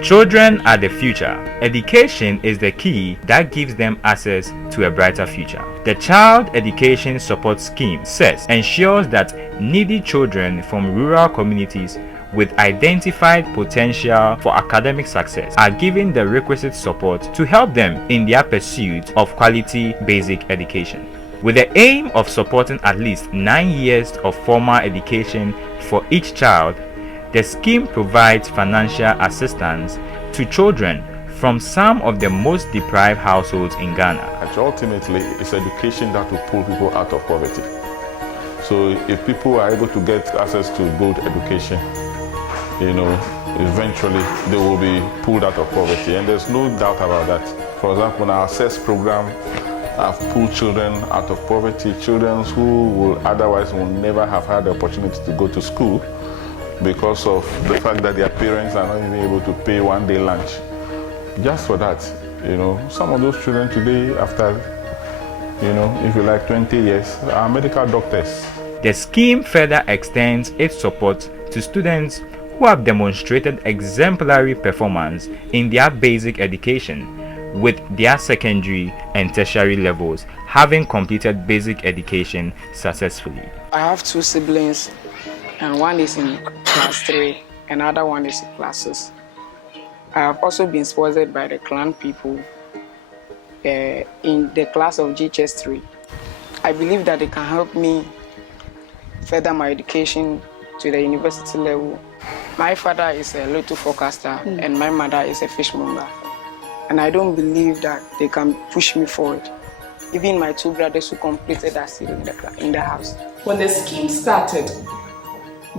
Children are the future. Education is the key that gives them access to a brighter future. The Child Education Support Scheme (CESS) ensures that needy children from rural communities with identified potential for academic success are given the requisite support to help them in their pursuit of quality basic education. With the aim of supporting at least 9 years of formal education for each child, the scheme provides financial assistance to children from some of the most deprived households in Ghana. Ultimately, it's education that will pull people out of poverty. So if people are able to get access to good education, eventually they will be pulled out of poverty, and there's no doubt about that. For example, in our CESS program, I've pulled children out of poverty, children who will otherwise will never have had the opportunity to go to school because of the fact that their parents are not even able to pay one-day lunch. Just for that, some of those children today, after, if you like 20 years, are medical doctors. The scheme further extends its support to students who have demonstrated exemplary performance in their basic education, with their secondary and tertiary levels having completed basic education successfully. I have two siblings, and one is in class 3 and another one is in class 6. I have also been sponsored by the CRAN people in the class of GHS 3. I believe that they can help me further my education to the university level. My father is a lotto forecaster and my mother is a fishmonger. And I don't believe that they can push me forward. Even my two brothers who completed are still in the house. When the scheme started,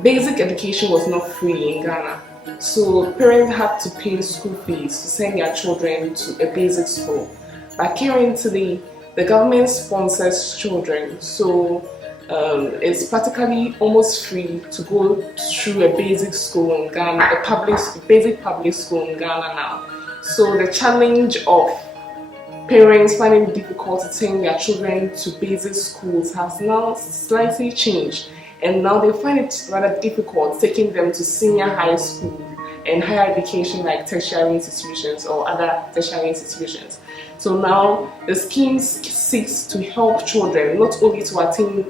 basic education was not free in Ghana. So parents had to pay school fees to send their children to a basic school. But currently, the government sponsors children, so it's practically almost free to go through a basic school in Ghana, basic public school in Ghana now. So the challenge of parents finding it difficult to send their children to basic schools has now slightly changed, and now they find it rather difficult taking them to senior high school and higher education like tertiary institutions or other tertiary institutions. So now the scheme seeks to help children not only to attain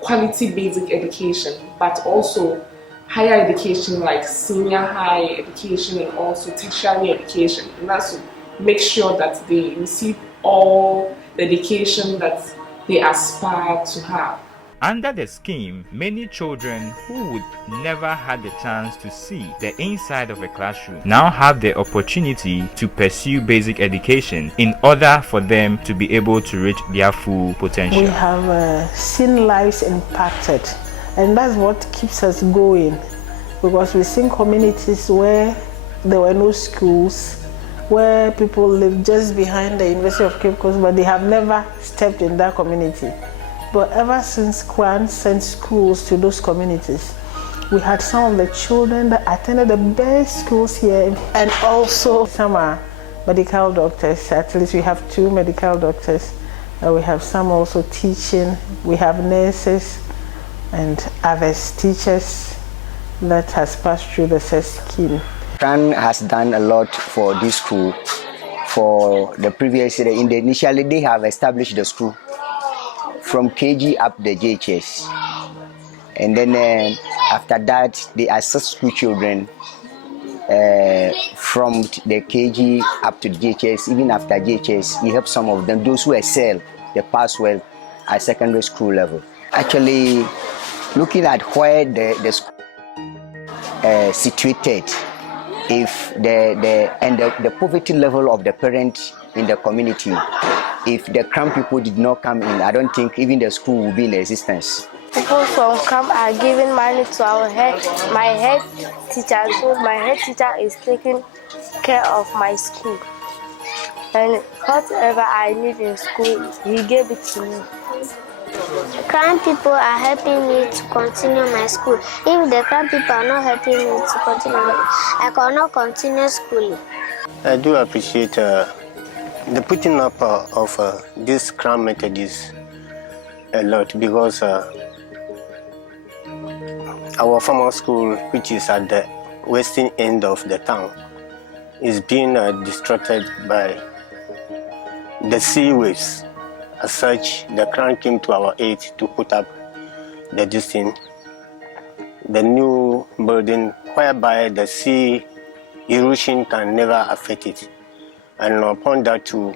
quality basic education but also higher education like senior high education and also tertiary education, and that's to make sure that they receive all the education that they aspire to have. Under the scheme, many children who would never had the chance to see the inside of a classroom now have the opportunity to pursue basic education in order for them to be able to reach their full potential. We have seen lives impacted, and that's what keeps us going, because we've seen communities where there were no schools, where people live just behind the University of Cape Coast, but they have never stepped in that community. But ever since CRAN sent schools to those communities, we had some of the children that attended the best schools here, and also some are medical doctors. At least we have 2 medical doctors. We have some also teaching. We have nurses and others, teachers that has passed through the CESS scheme. CRAN has done a lot for this school. For the previous year, initially they have established the school from KG up the JHS, and then after that they assess school children from the KG up to the JHS. Even after JHS, we help some of them, those who excel, they pass well at secondary school level. Actually, looking at where the school situated, if the poverty level of the parents in the community, if the CRAN people did not come in, I don't think even the school would be in existence. People from CRAN are giving money to my head teacher, so my head teacher is taking care of my school. And whatever I need in school, he gave it to me. CRAN people are helping me to continue my school. If the CRAN people are not helping me to continue, I cannot continue schooling. I do appreciate the putting up of this CRAN method is a lot, because our former school, which is at the western end of the town, is being distracted by the sea waves. As such, the CRAN came to our aid to put up the new building, whereby the sea erosion can never affect it. And upon that too,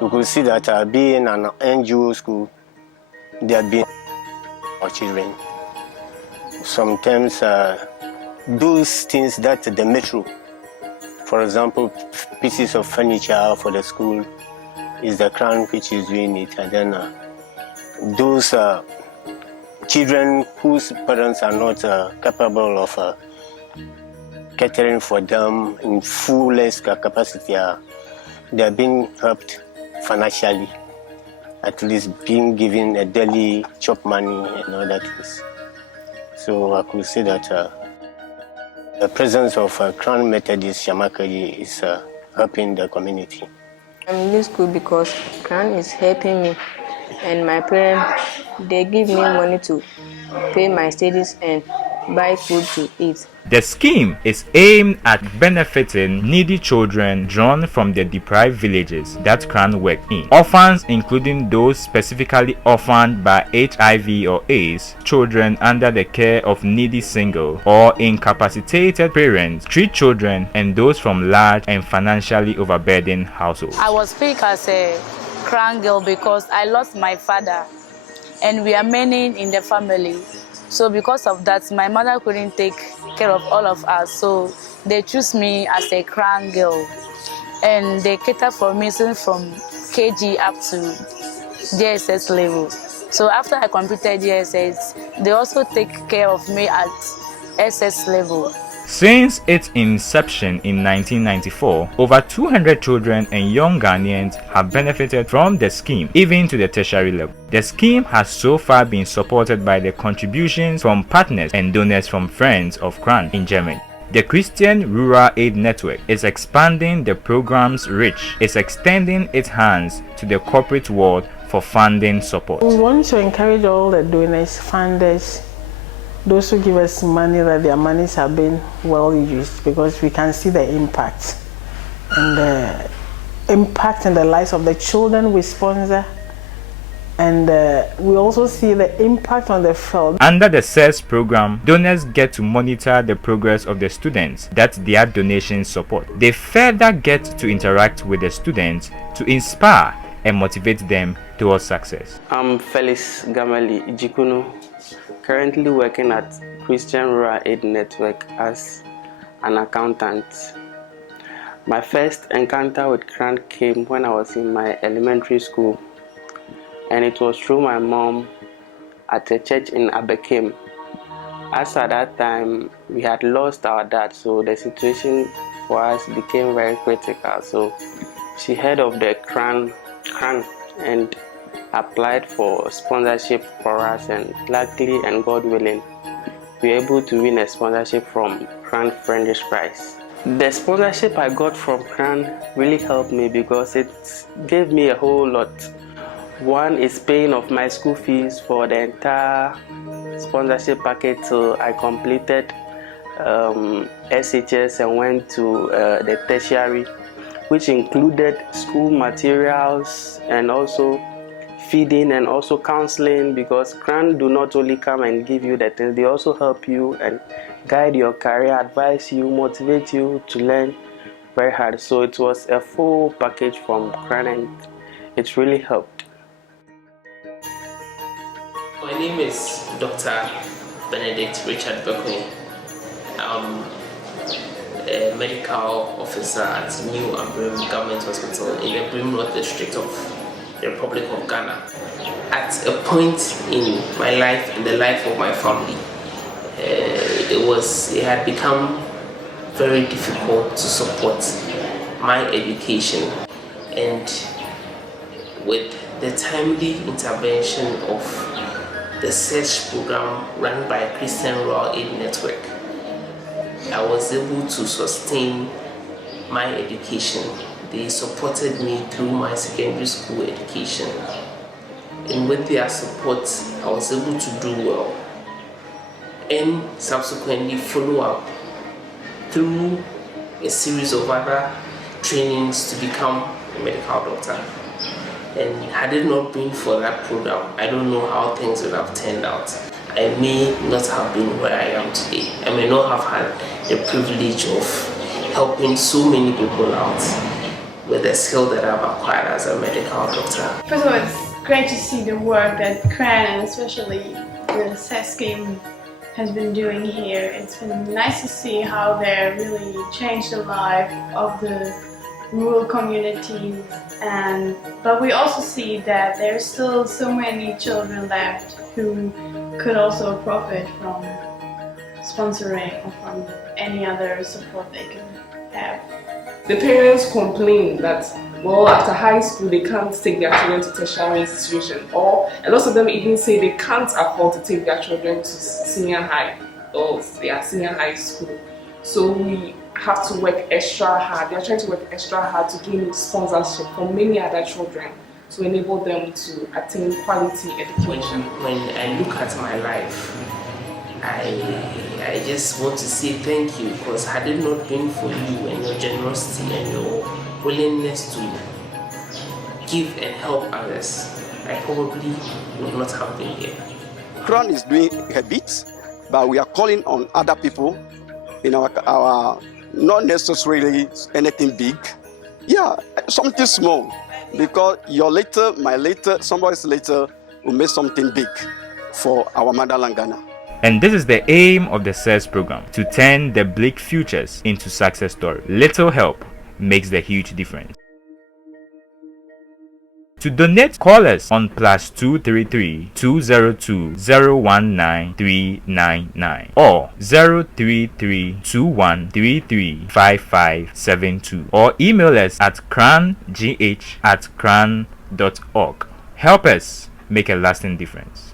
you could see that being an NGO school, there have been our children. Sometimes those things that the metro, for example, pieces of furniture for the school, is the CRAN which is doing it. And then those children whose parents are not capable of catering for them in fullest capacity, they are being helped financially, at least being given a daily chop money and all that things. So I could say that the presence of CRAN Methodist Shamakari is helping the community. I'm in this school because CRAN is helping me, and my parents, they give me money to pay my studies and buy food to eat. The scheme is aimed at benefiting needy children drawn from the deprived villages that CRAN work in. Orphans, including those specifically orphaned by HIV or AIDS, children under the care of needy single or incapacitated parents, street children, and those from large and financially overburdened households. I was picked as a CRAN girl because I lost my father, and we are many in the family. So because of that, my mother couldn't take care of all of us. So they choose me as a CRAN girl. And they cater for me since from KG up to JSS level. So after I completed JSS, they also take care of me at SS level. Since its inception in 1994, over 200 children and young Ghanaians have benefited from the scheme, even to the tertiary level. The scheme has so far been supported by the contributions from partners and donors from Friends of CRAN in Germany. The Christian Rural Aid Network is expanding the program's reach. It's extending its hands to the corporate world for funding support. We want to encourage all the donors, funders, those who give us money, that their monies have been well used, because we can see the impact. And the impact in the lives of the children we sponsor. And we also see the impact on the field. Under the CESS program, donors get to monitor the progress of the students that their donations support. They further get to interact with the students to inspire and motivate them towards success. I'm Felix Gamali Ijikuno, currently working at Christian Rural Aid Network as an accountant. My first encounter with CRAN came when I was in my elementary school, and it was through my mom at a church in Abekim. As at that time, we had lost our dad, so the situation for us became very critical. So she heard of the CRAN and applied for sponsorship for us, and luckily and God willing, we were able to win a sponsorship from CRAN Friendship Prize. The sponsorship I got from CRAN really helped me because it gave me a whole lot. One is paying off my school fees for the entire sponsorship package till I completed SHS and went to the tertiary, which included school materials and also feeding and also counseling, because CRAN do not only come and give you the things, they also help you and guide your career, advise you, motivate you to learn very hard. So it was a full package from CRAN and it really helped. My name is Dr. Benedict Richard Beckley. I'm a medical officer at New Abrim Government Hospital in the Brim North District of the Republic of Ghana. At a point in my life and the life of my family, it had become very difficult to support my education, and with the timely intervention of the CESS program run by Christian Rural Aid Network, I was able to sustain my education. They supported me through my secondary school education. And with their support, I was able to do well and subsequently follow up through a series of other trainings to become a medical doctor. And had it not been for that program, I don't know how things would have turned out. I may not have been where I am today. I may not have had the privilege of helping so many people out with the skill that I've acquired as a medical doctor. First of all, it's great to see the work that CRAN and especially the CESS scheme has been doing here. It's been nice to see how they really changed the life of the rural communities, but we also see that there's still so many children left who could also profit from sponsoring or from any other support they can have. The parents complain that, well, after high school they can't take their children to tertiary institution, or a lot of them even say they can't afford to take their children to senior high or senior high school. So we have to work extra hard. They're trying to work extra hard to gain sponsorship from many other children to enable them to attain quality education. When I look at my life, I just want to say thank you, because had it not been for you and your generosity and your willingness to give and help others, I probably would not have been here. CRAN is doing a bit, but we are calling on other people in our not necessarily anything big. Yeah, something small, because your later, my later, somebody's later will make something big for our motherland Ghana. And this is the aim of the CESS program, to turn the bleak futures into success stories. Little help makes the huge difference. To donate, call us on +233 202 019 399 or 033 2133 5572, or email us at crangh@cran.org. Help us make a lasting difference.